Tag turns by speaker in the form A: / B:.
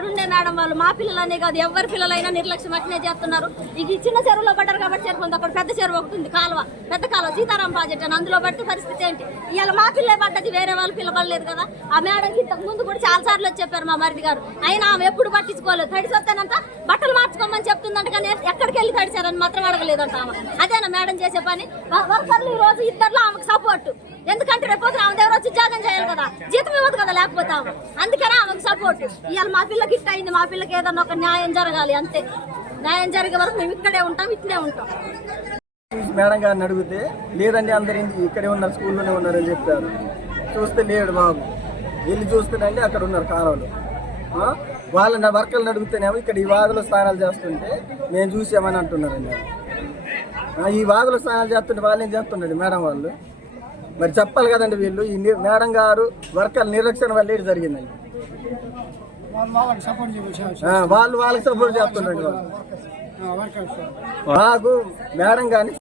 A: అక్కడుండే మేడం వాళ్ళు మా పిల్లలనే కాదు ఎవరి పిల్లలైనా నిర్లక్ష్యం అట్నే చేస్తున్నారు. ఇక ఈ చిన్న చెరువులో పడ్డారు కాబట్టి చెరువు అక్కడ పెద్ద చెరువు ఒకటి ఉంది కాలువ పెద్ద కాలువ సీతారాం ప్రాజెక్ట్ అని అందులో పడితే పరిస్థితి ఏంటి? ఇవాళ మా పిల్లే పడ్డది వేరే వాళ్ళు పిల్ల పడలేదు కదా. ఆ మేడంకి ఇంతకు ముందు కూడా చాలా సార్లు వచ్చి చెప్పారు మా మరిది గారు. అయినా ఆమె ఎప్పుడు పట్టించుకోలేదు. తడిసి బట్టలు మార్చుకోమని చెప్తుందంట కానీ ఎక్కడికి వెళ్ళి తడిచారని మాత్రం అడగలేదంట ఆమె. అదేనా మేడం చేసే పని? వర్కర్లు ఈ రోజు ఇద్దరులో ఆమెకు సపోర్ట్ ఎందుకంటే రేపు ఆమె చేయాలి కదా? జీతం ఇవ్వదు కదా లేకపోతే అందుకనే ఆమెకు సపోర్ట్ ఇవాళ మా పిల్లకి ఇట్ట అయింది మా పిల్లకి ఏదన్నా ఒక న్యాయం జరగాలి అంతే. న్యాయం జరిగే వరకు మేము ఇక్కడే ఉంటాం ఇట్లే ఉంటాం.
B: మేడం గారిని అడిగితే లేదండి అందరు ఇక్కడే ఉన్నారు స్కూల్లోనే ఉన్నారని చెప్పారు. చూస్తే లేడు బాబు. వెళ్ళి చూస్తేనండి అక్కడ ఉన్నారు కాలువలు. ఆ? వాళ్ళని వర్కర్లను అడుగుతేనేమో ఇక్కడ ఈ వాగులో స్నానాలు చేస్తుంటే మేము చూసామని అంటున్నారండి. ఆ, ఈ వాగులో స్నానాలు చేస్తుంటే వాళ్ళు ఏం చేస్తున్నారు మేడం వాళ్ళు? మరి చెప్పాలి కదండి వీళ్ళు. ఈ మేడం గారు వర్కర్ల నిర్లక్ష్యం వల్ల ఇది జరిగిందండి.
C: వాళ్ళు వాళ్ళకి సపోర్ట్ చేసి
B: ఆ, వాళ్ళు వాళ్ళకి సపోర్ట్ చేస్తుండండి వాళ్ళు.
C: వర్కర్స్
B: మాకు మేడం కానీ